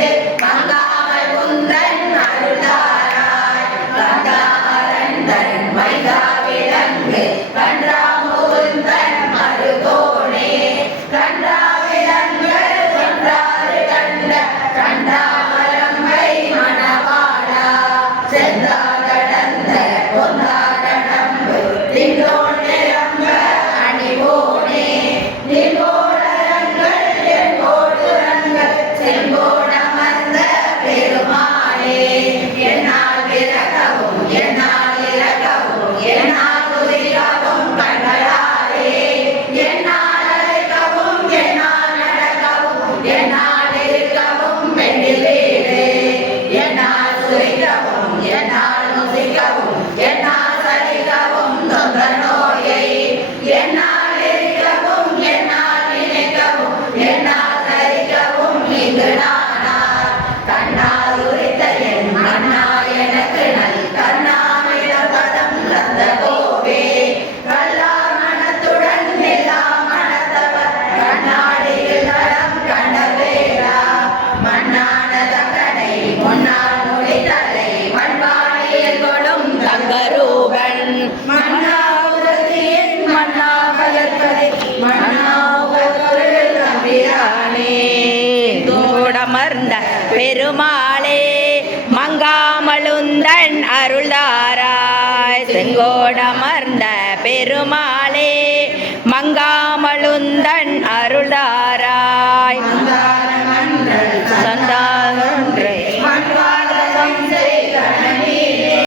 Porque என்ற மலர்கமர்ந்த பெருமாளே மங்காமலுந்தன் அருள்தாராய். செங்கோடமர்ந்த பெருமாளே மங்காமலுந்தன் அருள்தாராய்.